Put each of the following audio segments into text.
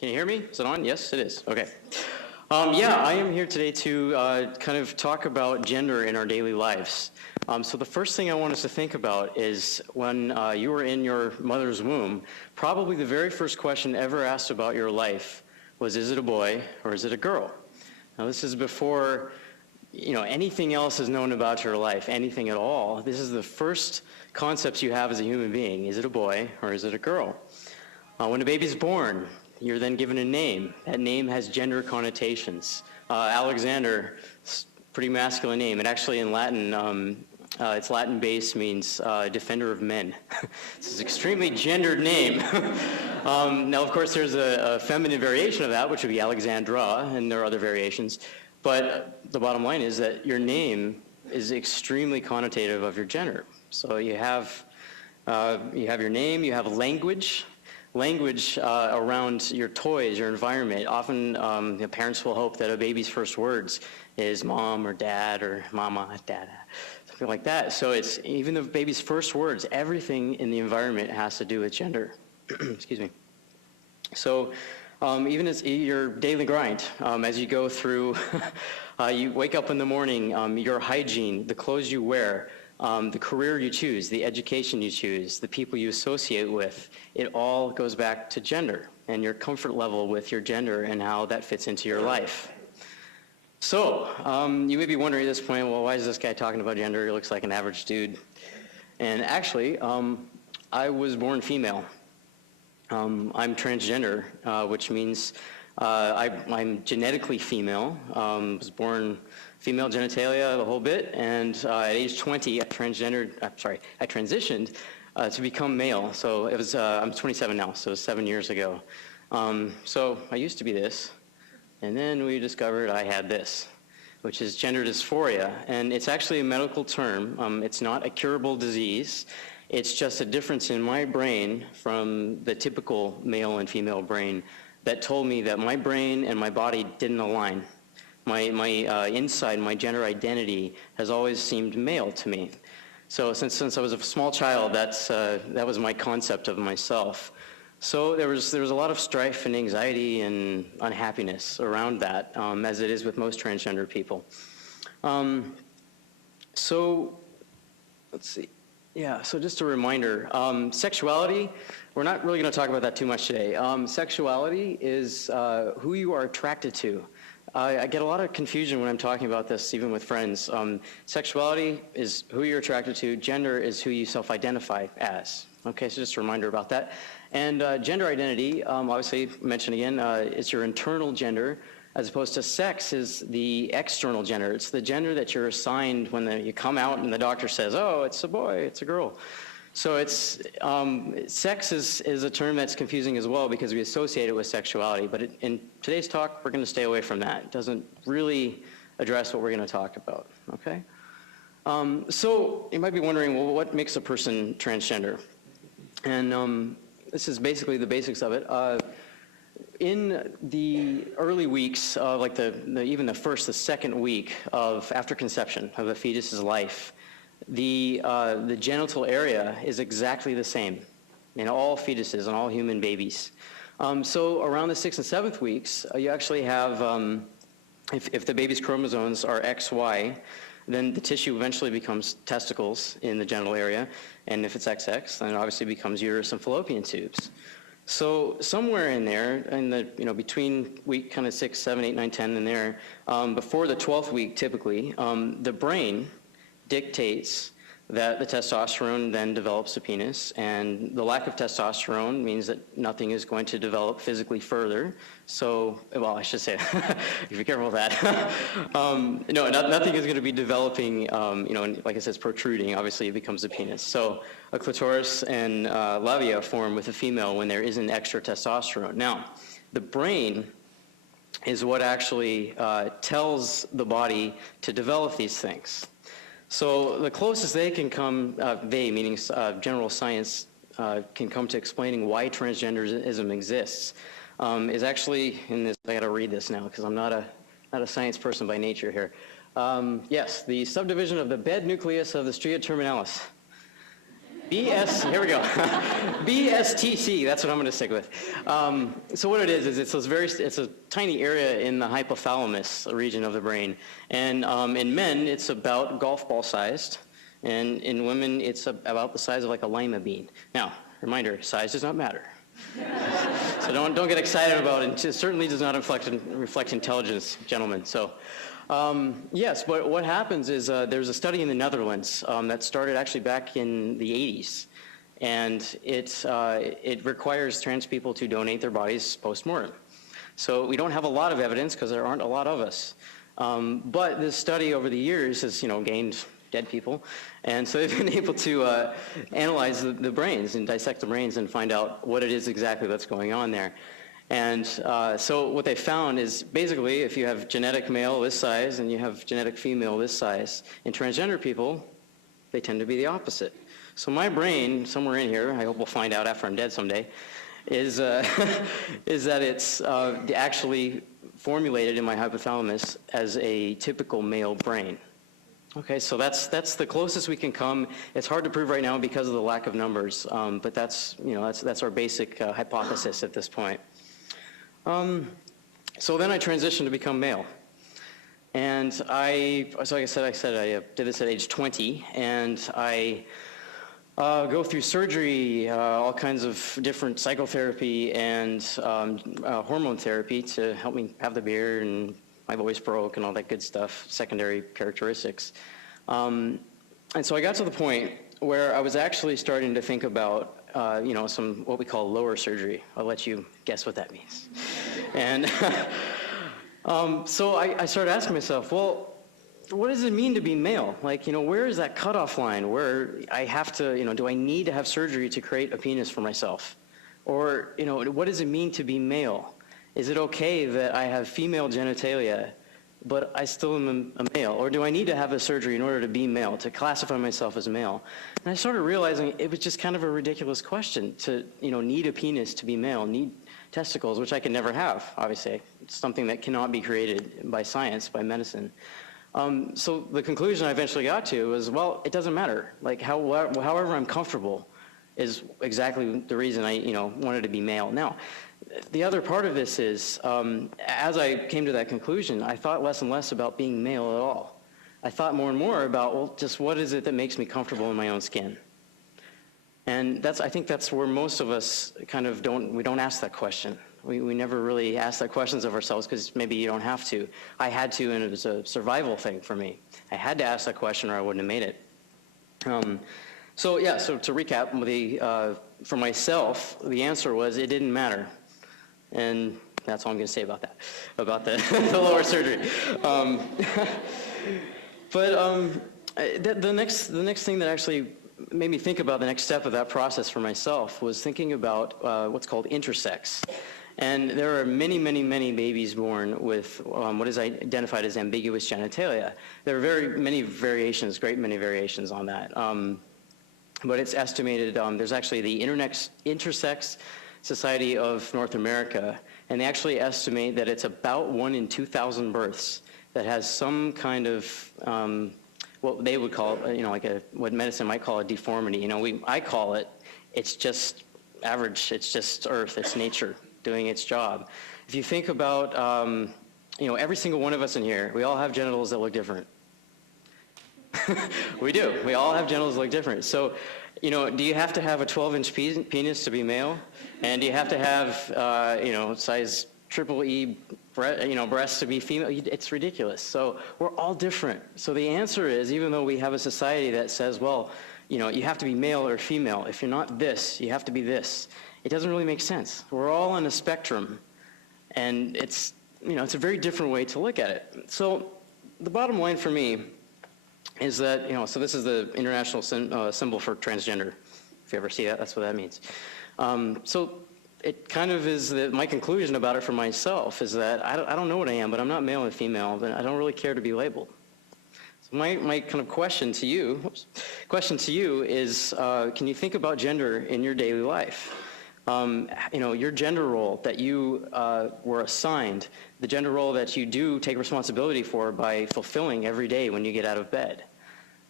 Can you hear me? Is it on? Yes, it is. Okay. Yeah, I am here today to kind of talk about gender in our daily lives. So the first thing I want us to think about is when you were in your mother's womb, probably the very first question ever asked about your life was, is it a boy or is it a girl? Now this is before anything else is known about your life, anything at all. This is the first concepts you have as a human being. Is it a boy or is it a girl? When a baby's born, you're then given a name. That name has gender connotations. Alexander, pretty masculine name. And actually in Latin, its Latin base means defender of men. This is an extremely gendered name. Now, of course, there's a feminine variation of that, which would be Alexandra, and there are other variations. But the bottom line is that your name is extremely connotative of your gender. So you have your name, you have language around your toys, your environment. Often parents will hope that a baby's first words is mom or dad or mama, dada, something like that. So it's even the baby's first words, everything in the environment has to do with gender. Excuse me. So even as your daily grind, as you go through, you wake up in the morning, your hygiene, the clothes you wear, the career you choose, the education you choose, the people you associate with, it all goes back to gender and your comfort level with your gender and how that fits into your life. So you may be wondering at this point, well, why is this guy talking about gender? He looks like an average dude. And actually, I was born female. I'm transgender, which means I'm genetically female. Was born female genitalia, the whole bit, and at age 20, I transitioned to become male. So it was, I'm 27 now, so it was 7 years ago. So I used to be this, and then we discovered I had this, which is gender dysphoria, and it's actually a medical term. It's not a curable disease. It's just a difference in my brain from the typical male and female brain that told me that my brain and my body didn't align. My inside, my gender identity has always seemed male to me. So since I was a small child, that was my concept of myself. So there was a lot of strife and anxiety and unhappiness around that, as it is with most transgender people. So let's see. Yeah, so just a reminder, sexuality, we're not really going to talk about that too much today. Sexuality is who you are attracted to. I get a lot of confusion when I'm talking about this, even with friends. Sexuality is who you're attracted to. Gender is who you self-identify as. Okay, so just a reminder about that. And gender identity, obviously, mentioned again, is your internal gender, as opposed to sex is the external gender. It's the gender that you're assigned when you come out and the doctor says, oh, it's a boy, it's a girl. So it's, sex is a term that's confusing as well because we associate it with sexuality. But in today's talk, we're going to stay away from that. It doesn't really address what we're going to talk about, okay? So you might be wondering, well, what makes a person transgender? And this is basically the basics of it. In the early weeks, like even the second week of after conception of a fetus's life, the genital area is exactly the same in all fetuses and all human babies. So around the 6th and 7th weeks, you actually have, if the baby's chromosomes are XY, then the tissue eventually becomes testicles in the genital area, and if it's XX, then it obviously becomes uterus and fallopian tubes. So somewhere in there, in the between week kind of 6, 7, 8, 9, 10, and there, before the 12th week, typically, the brain dictates that the testosterone then develops a penis, and the lack of testosterone means that nothing is going to develop physically further. So, well, I should say, be careful with that. No, nothing is going to be developing, and like I said, it's protruding. Obviously, it becomes a penis. So a clitoris and labia form with a female when there isn't extra testosterone. Now, the brain is what actually tells the body to develop these things. So the closest they can come, they meaning general science, can come to explaining why transgenderism exists is actually in this. I got to read this now because I'm not a science person by nature here. Yes, the subdivision of the bed nucleus of the stria terminalis. Here we go. BSTC, that's what I'm going to stick with. So what it is it's a tiny area in the hypothalamus region of the brain. And in men, it's about golf ball sized. And in women, it's about the size of like a lima bean. Now, reminder, size does not matter. So don't get excited about it. It certainly does not reflect intelligence, gentlemen. So yes, but what happens is there's a study in the Netherlands that started actually back in the 80s. And it requires trans people to donate their bodies post-mortem. So we don't have a lot of evidence because there aren't a lot of us. But this study over the years has, gained dead people. And so they've been able to analyze the brains and dissect the brains and find out what it is exactly that's going on there. And so what they found is basically if you have genetic male this size and you have genetic female this size, in transgender people, they tend to be the opposite. So my brain, somewhere in here, I hope we'll find out after I'm dead someday, is that it's actually formulated in my hypothalamus as a typical male brain. Okay, so that's the closest we can come. It's hard to prove right now because of the lack of numbers, but that's our basic hypothesis at this point. So then I transitioned to become male, and so like I said, I did this at age 20, and I go through surgery, all kinds of different psychotherapy and hormone therapy to help me have the beard, and my voice broke and all that good stuff, secondary characteristics. And so I got to the point where I was actually starting to think about, some what we call lower surgery. I'll let you guess what that means. And so I started asking myself, well, what does it mean to be male? Like, where is that cutoff line where I have to, do I need to have surgery to create a penis for myself? Or, what does it mean to be male? Is it okay that I have female genitalia, but I still am a male? Or do I need to have a surgery in order to be male, to classify myself as male? And I started realizing it was just kind of a ridiculous question to, need a penis to be male, need testicles, which I can never have, obviously. It's something that cannot be created by science, by medicine. So the conclusion I eventually got to was, well, it doesn't matter. Like, however I'm comfortable is exactly the reason I, wanted to be male. Now, the other part of this is, as I came to that conclusion, I thought less and less about being male at all. I thought more and more about, well, just what is it that makes me comfortable in my own skin? And I think that's where most of us kind of we don't ask that question. We never really ask that questions of ourselves because maybe you don't have to. I had to, and it was a survival thing for me. I had to ask that question or I wouldn't have made it. So to recap, for myself, the answer was it didn't matter. And that's all I'm going to say about that, about the lower surgery. The next thing that actually made me think about the next step of that process for myself was thinking about what's called intersex. And there are many, many, many babies born with what is identified as ambiguous genitalia. There are very many variations, great many variations on that. But it's estimated, there's actually the Intersex Society of North America, and they actually estimate that it's about 1 in 2,000 births that has some kind of, what they would call, what medicine might call a deformity. I call it, it's just average, it's just Earth, it's nature doing its job. If you think about, every single one of us in here, we all have genitals that look different. We do. We all have genitals that look different. So, do you have to have a 12-inch penis to be male? And do you have to have, size triple E, breasts to be female? It's ridiculous. So we're all different. So the answer is, even though we have a society that says, well, you have to be male or female. If you're not this, you have to be this. It doesn't really make sense. We're all on a spectrum, and it's a very different way to look at it. So the bottom line for me is that, so this is the international symbol for transgender. If you ever see that, that's what that means. So it kind of is my conclusion about it for myself is that I don't know what I am, but I'm not male and female, but I don't really care to be labeled. So my kind of question to you is, can you think about gender in your daily life? Your gender role that you were assigned, the gender role that you do take responsibility for by fulfilling every day when you get out of bed.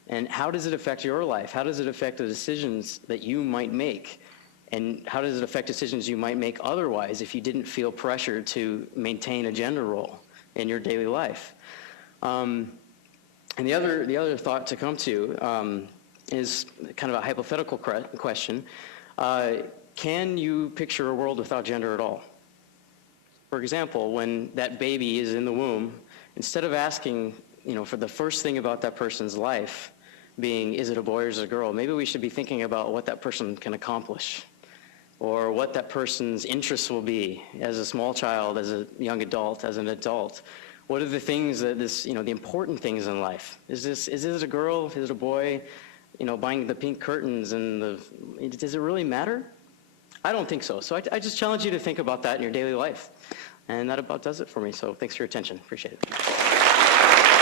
And how does it affect your life? How does it affect the decisions that you might make? And how does it affect decisions you might make otherwise if you didn't feel pressured to maintain a gender role in your daily life? And the other thought to come to is kind of a hypothetical question. Can you picture a world without gender at all? For example, when that baby is in the womb, instead of asking, for the first thing about that person's life being, is it a boy or is it a girl, maybe we should be thinking about what that person can accomplish, or what that person's interests will be as a small child, as a young adult, as an adult. What are the things that the important things in life? Is it a girl? Is it a boy? Buying the pink curtains and does it really matter? I don't think so. So I just challenge you to think about that in your daily life. And that about does it for me. So thanks for your attention. Appreciate it.